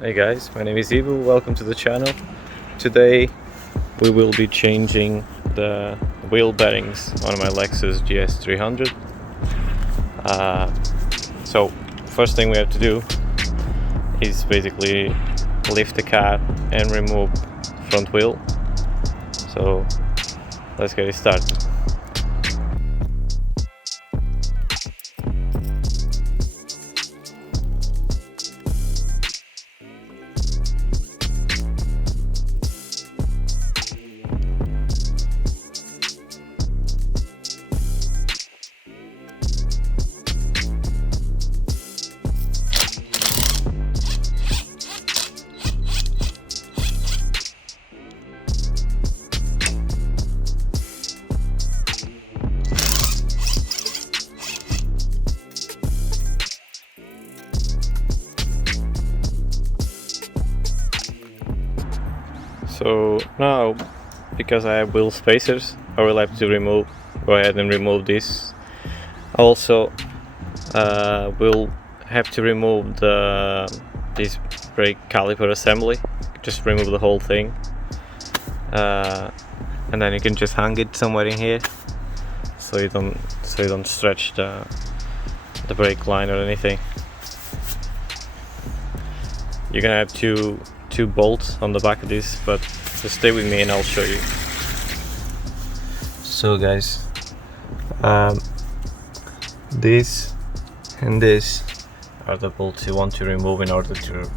Hey guys, my name is Ivo, welcome to the channel. Today we will be changing the wheel bearings on my Lexus GS 300. So first thing we have to do is basically lift the car and remove front wheel. So let's get it started. So now, because I have wheel spacers, I will have to go ahead and remove this. Also, we'll have to remove this brake caliper assembly. Just remove the whole thing, and then you can just hang it somewhere in here, so you don't stretch the brake line or anything. You're gonna have two bolts on the back of this, but just stay with me and I'll show you. So guys, this and this are the bolts you want to remove in order to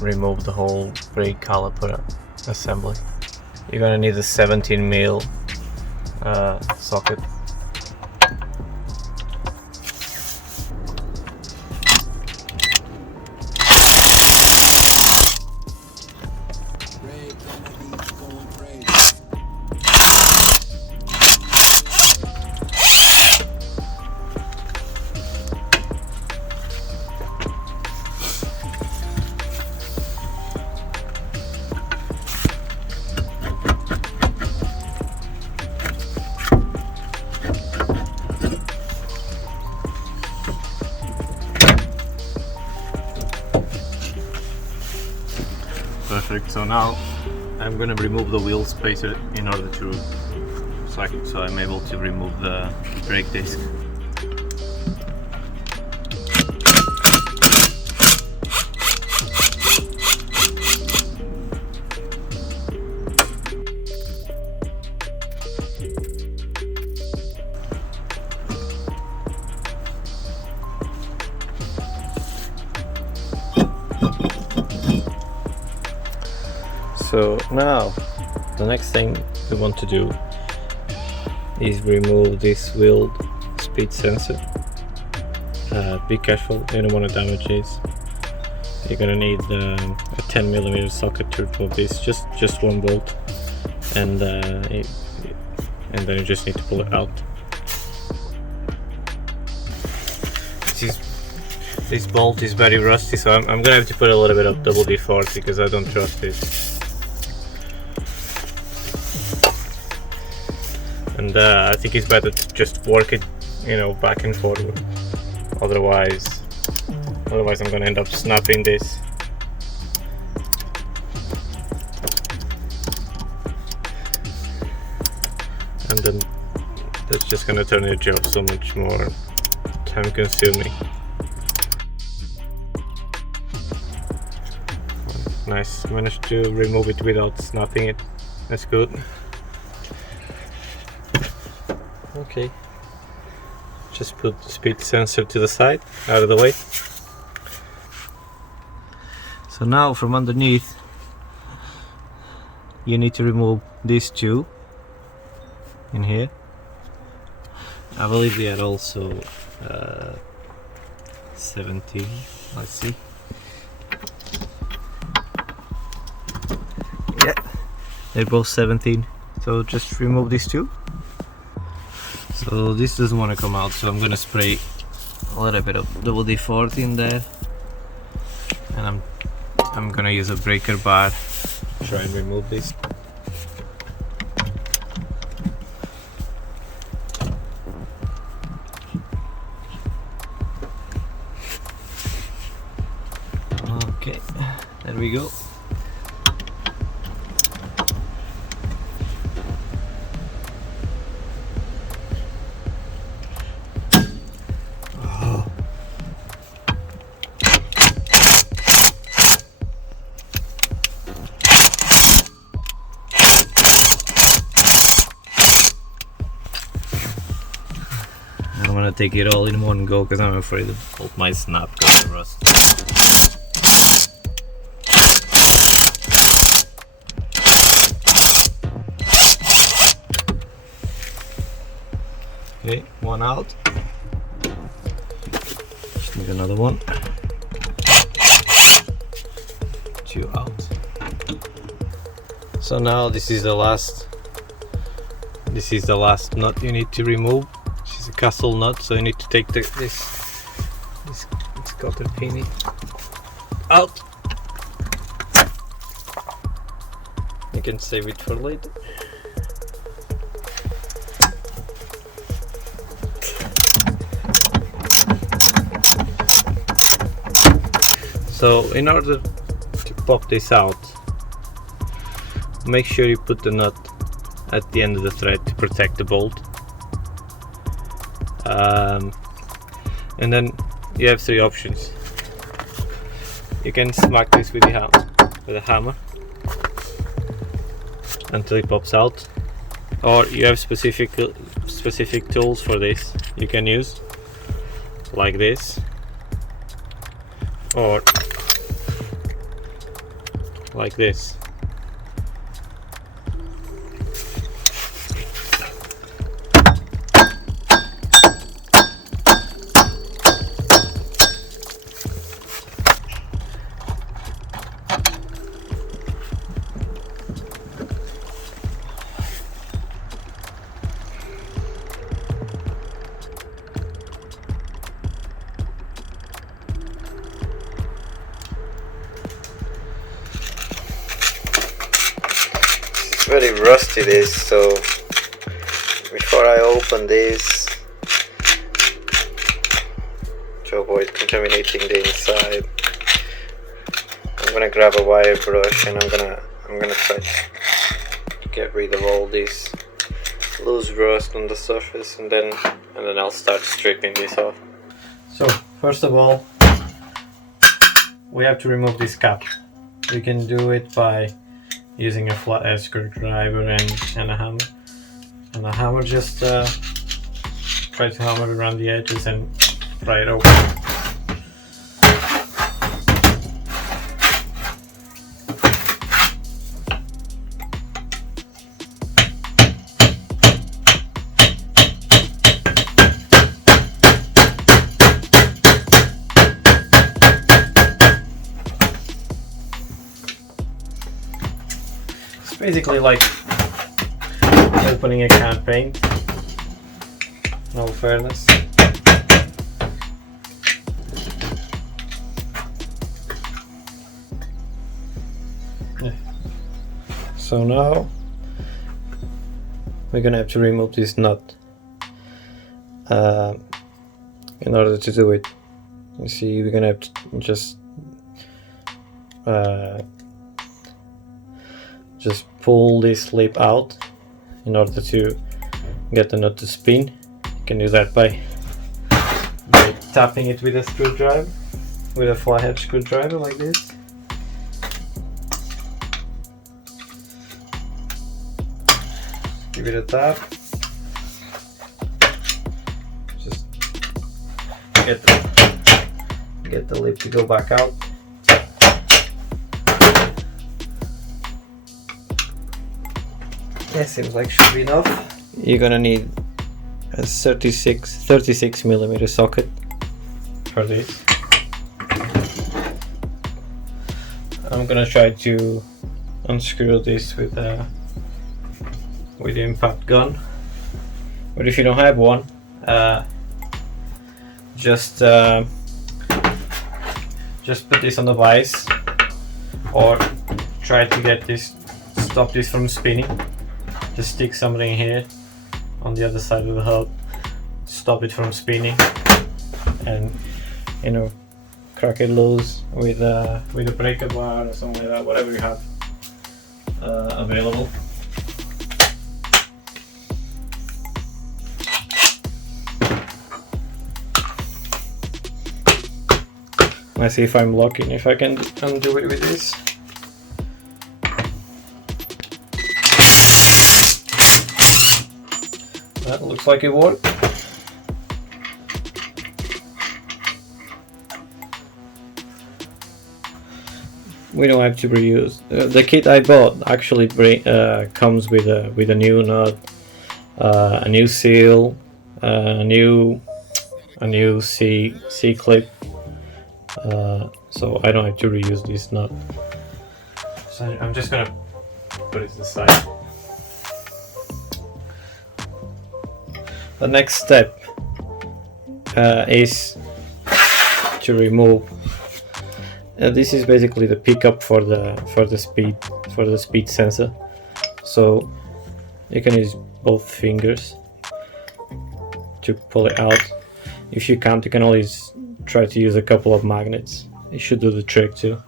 remove the whole brake caliper assembly. You're gonna need a 17mm socket. Perfect. So now I'm gonna remove the wheel spacer in order to so I'm able to remove the brake disc. So now the next thing we want to do is remove this wheel speed sensor. Be careful, you don't want to damage this. You're gonna need a 10mm socket to remove this, just one bolt, and then you just need to pull it out. This bolt is very rusty, so I'm gonna have to put a little bit of WD-40 because I don't trust this. And I think it's better to just work it, back and forward. Otherwise I'm gonna end up snapping this. And then that's just gonna turn your job so much more time consuming. Nice, managed to remove it without snapping it. That's good. Okay, just put the speed sensor to the side, out of the way. So now from underneath you need to remove these two in here. I believe they are also 17, let's see. Yeah, they're both 17, so just remove these two. So this doesn't want to come out, so I'm gonna spray a little bit of WD-40 in there, and I'm gonna use a breaker bar to try and remove this. Okay, there we go. I'm gonna take it all in one go because I'm afraid the bolt might snap because of rust. Okay, one out. Just need another one. Two out. So now this is the last nut you need to remove. It's a castle nut, so you need to take this cotter pin out. You can save it for later. So in order to pop this out, make sure you put the nut at the end of the thread to protect the bolt. And then you have three options. You can smack this with a hammer until it pops out, or you have specific tools for this you can use, like this, or like this. Very rusty this, so before I open this, to avoid contaminating the inside, I'm gonna grab a wire brush and I'm gonna try to get rid of all this loose rust on the surface, and then I'll start stripping this off. So first of all, we have to remove this cap. You can do it by using a flathead screwdriver and a hammer. And a hammer, just try to hammer around the edges and pry it open. Basically like opening a can of paint, in all fairness. Yeah. So now we're gonna have to remove this nut. In order to do it, you see, we're gonna have to just pull this lip out in order to get the nut to spin. You can do that by tapping it with a screwdriver, with a flathead screwdriver like this. Give it a tap. Just get the lip to go back out. Yeah, seems like should be enough. You're gonna need a 36 millimeter socket for this. I'm gonna try to unscrew this with the impact gun, but if you don't have one, just put this on the vise, or try to stop this from spinning. Just stick something here on the other side of the hub, stop it from spinning, and crack it loose with a breaker bar or something like that, whatever you have available. Let's see if I'm locking, if I can undo it with this. That looks like it worked. We don't have to reuse. The kit I bought actually comes with a new nut, a new seal, a new C clip. So I don't have to reuse this nut. So I'm just gonna put it aside. The next step is to remove. This is basically the pickup for the speed sensor. So you can use both fingers to pull it out. If you can't, you can always try to use a couple of magnets. It should do the trick too.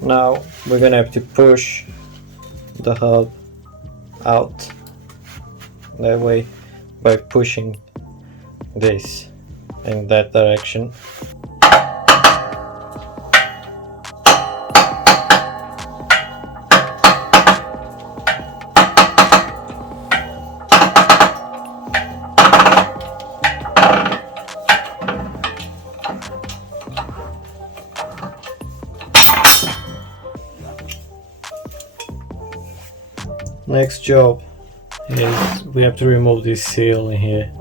Now we're gonna have to push the hub out that way by pushing this in that direction. Next job is we have to remove this seal in here.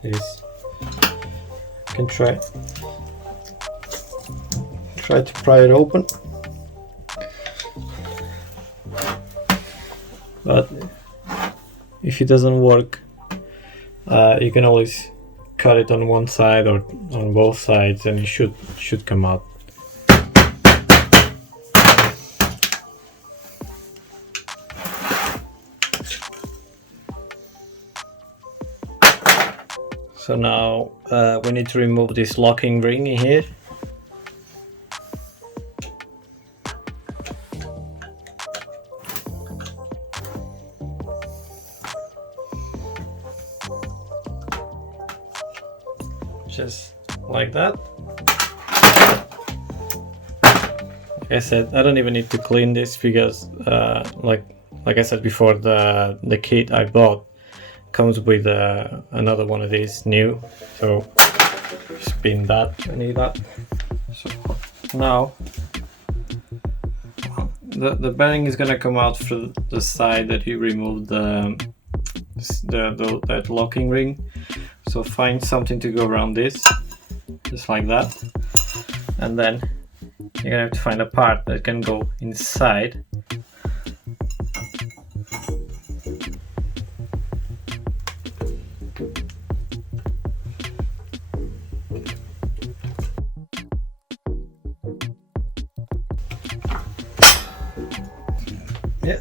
This you can try to pry it open, but if it doesn't work, you can always cut it on one side or on both sides, and it should come out. So now we need to remove this locking ring in here. Just like that. Like I said, I don't even need to clean this because like I said before, the kit I bought comes with another one of these new, so spin that. I need that. So now the bearing is gonna come out through the side that you removed that locking ring. So find something to go around this, just like that, and then you're gonna have to find a part that can go inside. Yeah.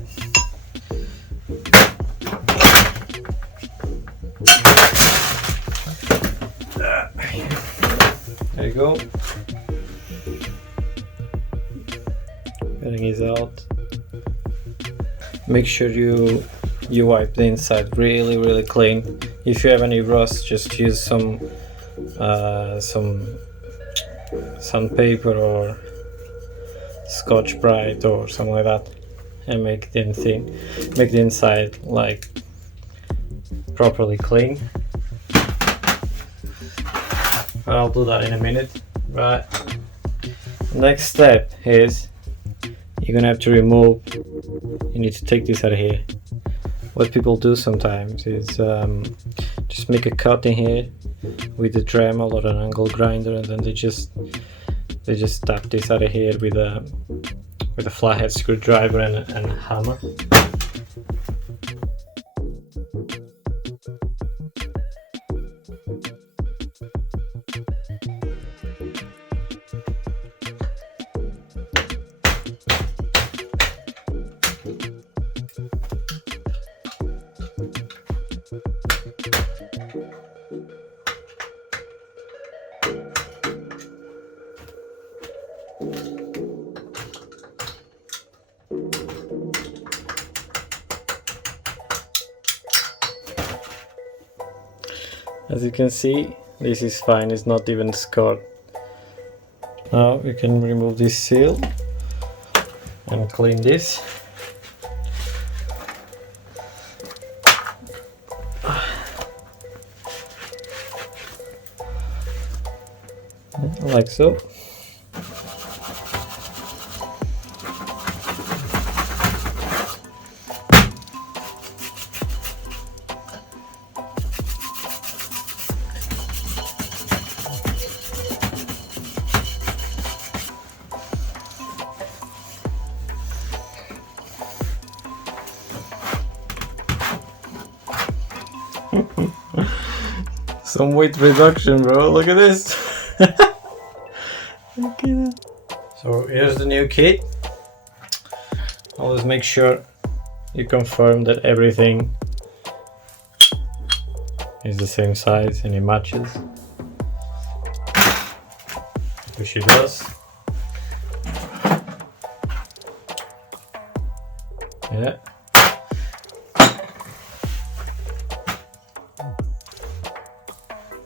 There you go. Bearing is out. Make sure you wipe the inside really clean. If you have any rust, just use some sandpaper or Scotch-Brite or something like that, and make the inside like properly clean. But I'll do that in a minute. Right. Next step is you're gonna have to remove. You need to take this out of here. What people do sometimes is just make a cut in here with a Dremel or an angle grinder, and then they just tap this out of here with a flathead screwdriver and a hammer. As you can see, this is fine, it's not even scarred. Now we can remove this seal and clean this. Like so. Some weight reduction, bro. Look at this. Look at that. So here's the new kit. Always make sure you confirm that everything is the same size and it matches, which it does. Yeah.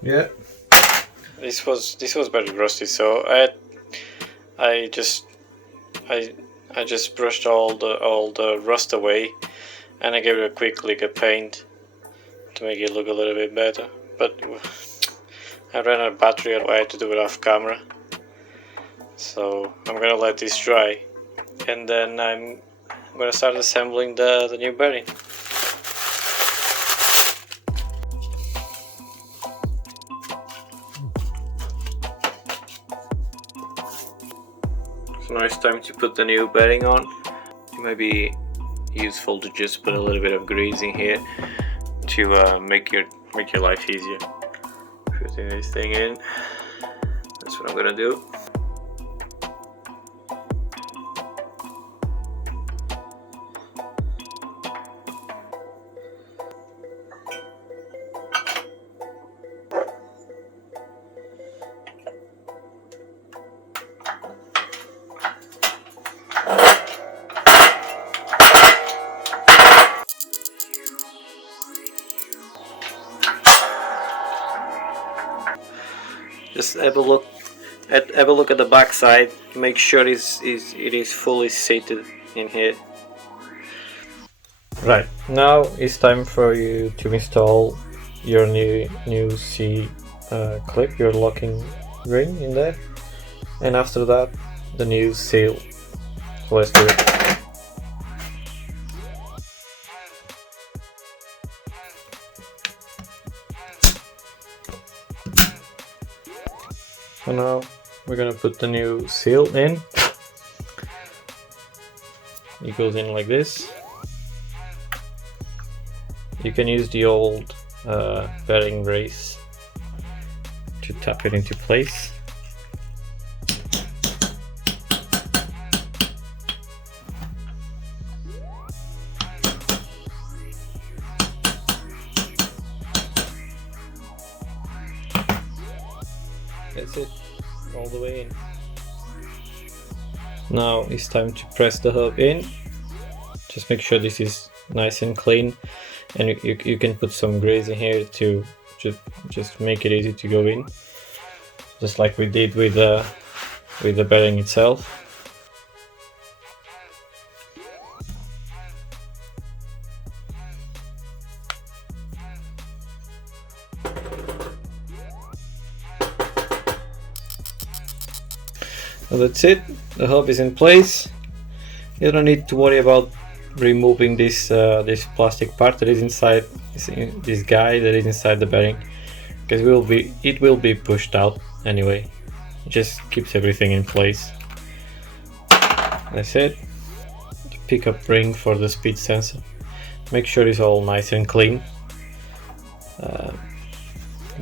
Yeah. This was very rusty, so I just brushed all the rust away, and I gave it a quick lick of paint to make it look a little bit better. But I ran out of battery, I had to do it off camera. So I'm gonna let this dry, and then I'm gonna start assembling the new bearing. So now it's time to put the new bearing on. It might be useful to just put a little bit of grease in here to make your life easier. Putting this thing in. That's what I'm gonna do. Just have a look at the back side. Make sure it is fully seated in here. Right, now it's time for you to install your new C clip, your locking ring in there, and after that the new seal. So let's do it. So now we're gonna put the new seal in. It goes in like this. You can use the old bearing brace to tap it into place. That's it, all the way in. Now it's time to press the hub in. Just make sure this is nice and clean, and you can put some grease in here to just make it easy to go in, just like we did with the bearing itself. So that's it, the hub is in place. You don't need to worry about removing this this plastic part that is inside this guy that is inside the bearing, because it will be pushed out anyway. It just keeps everything in place. That's it. Pick up ring for the speed sensor. Make sure it's all nice and clean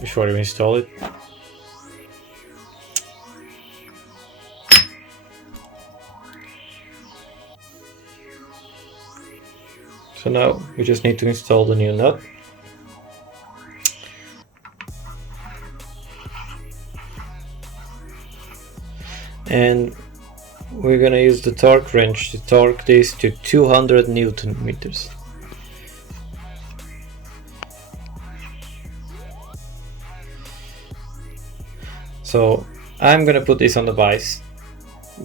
before you install it. So now we just need to install the new nut. And we're gonna use the torque wrench to torque this to 200 Newton meters. So I'm gonna put this on the vise.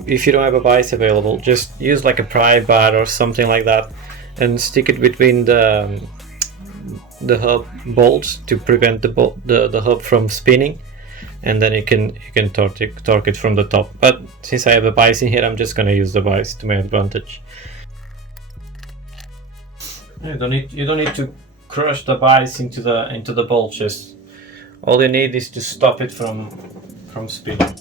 If you don't have a vise available, just use like a pry bar or something like that and stick it between the hub bolts to prevent the hub from spinning, and then you can torque it from the top. But since I have a vise in here, I'm just gonna use the vise to my advantage. You don't need to crush the vise into the bolt. Just all you need is to stop it from spinning.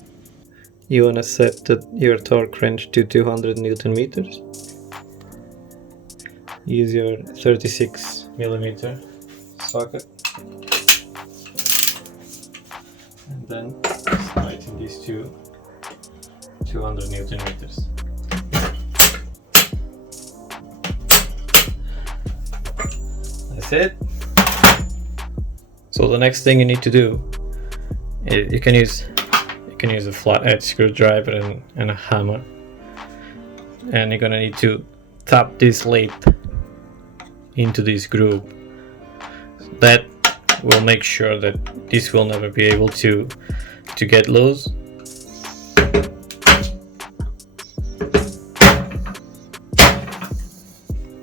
You wanna set your torque wrench to 200 Newton meters. Use your 36mm socket, and then slide in these 200 Newton meters. That's it. So the next thing you need to do, you can use a flathead screwdriver and a hammer, and you're gonna need to tap this lid into this groove. That will make sure that this will never be able to get loose.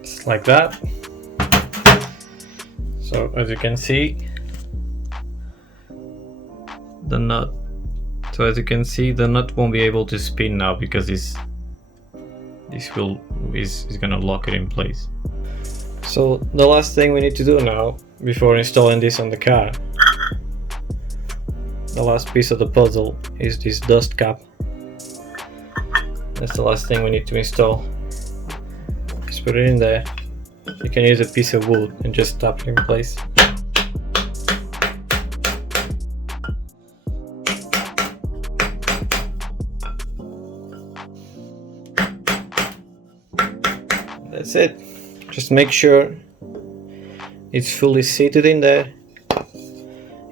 Just like that. So as you can see, the nut won't be able to spin now because this is gonna lock it in place. So the last thing we need to do now, before installing this on the car, the last piece of the puzzle is this dust cap. That's the last thing we need to install. Just put it in there. You can use a piece of wood and just tap it in place. That's it. Just make sure it's fully seated in there.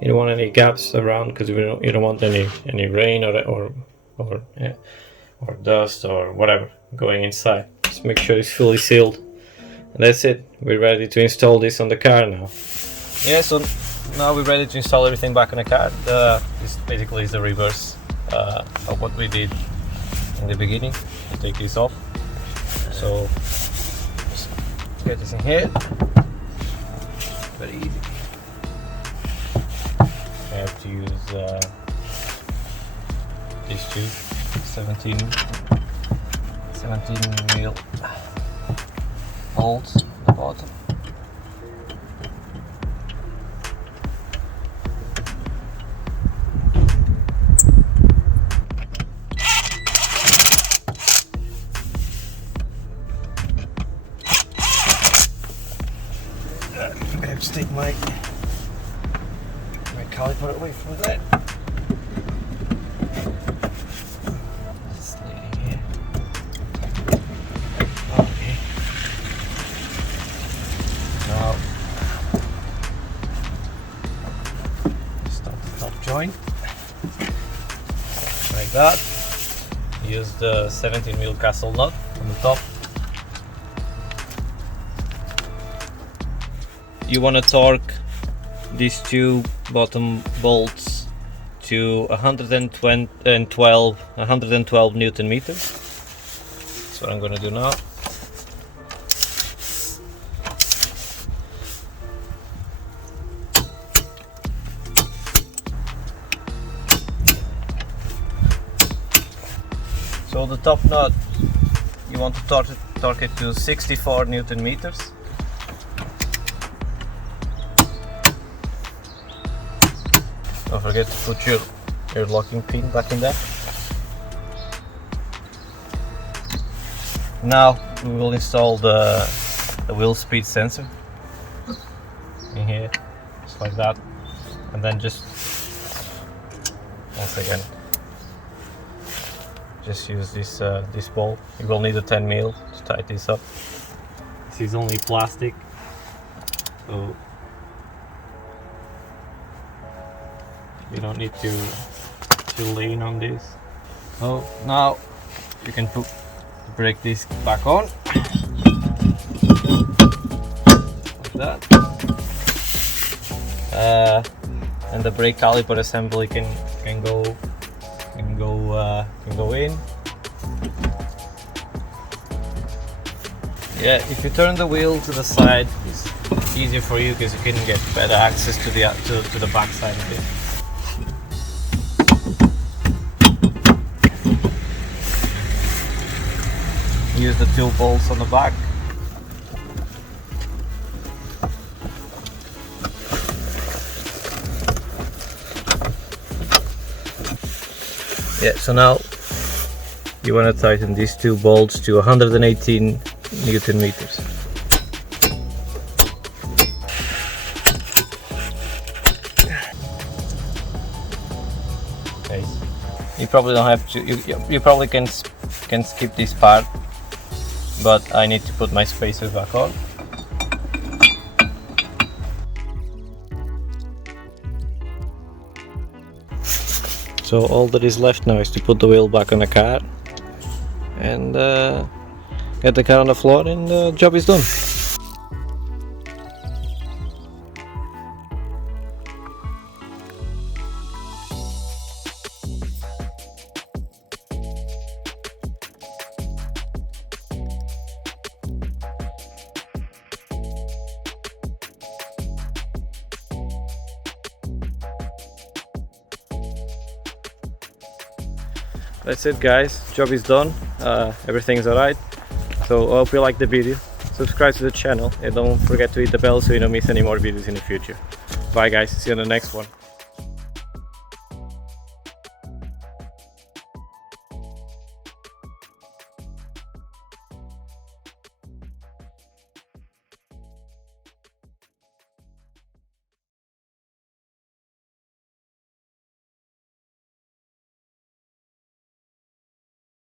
You don't want any gaps around because you don't want any rain or dust or whatever going inside. Just make sure it's fully sealed. And that's it. We're ready to install this on the car now. Yeah, so now we're ready to install everything back on the car. This basically is the reverse of what we did in the beginning. I'll take this off. So just get this in here. Very easy. I have to use these two 17 mil bolts at the bottom. I have to take my caliper away from that. Slide in here. Okay. Now start the top joint like that. Use the 17 mil castle nut on the top. You want to torque these two bottom bolts to 112 Newton meters. That's what I'm going to do now. So the top nut, you want to torque it to 64 Newton meters. Don't forget to put your locking pin back in there. Now we will install the wheel speed sensor in here, just like that, and then just once again just use this bolt. You will need a 10 mil to tighten this up. This is only plastic, so you don't need to lean on this. So now you can put the brake disc back on, like that, and the brake caliper assembly can go can go in. Yeah, if you turn the wheel to the side, it's easier for you because you can get better access to the back side of it. Use the 2 bolts on the back. Yeah, so now you want to tighten these 2 bolts to 118 Newton meters. Okay. You probably don't have to. You probably can skip this part, but I need to put my spacers back on. So all that is left now is to put the wheel back on the car and get the car on the floor, and the job is done. That's it, guys, job is done. Everything's alright, so I hope you like the video. Subscribe to the channel and don't forget to hit the bell so you don't miss any more videos in the future. Bye guys, see you on the next one.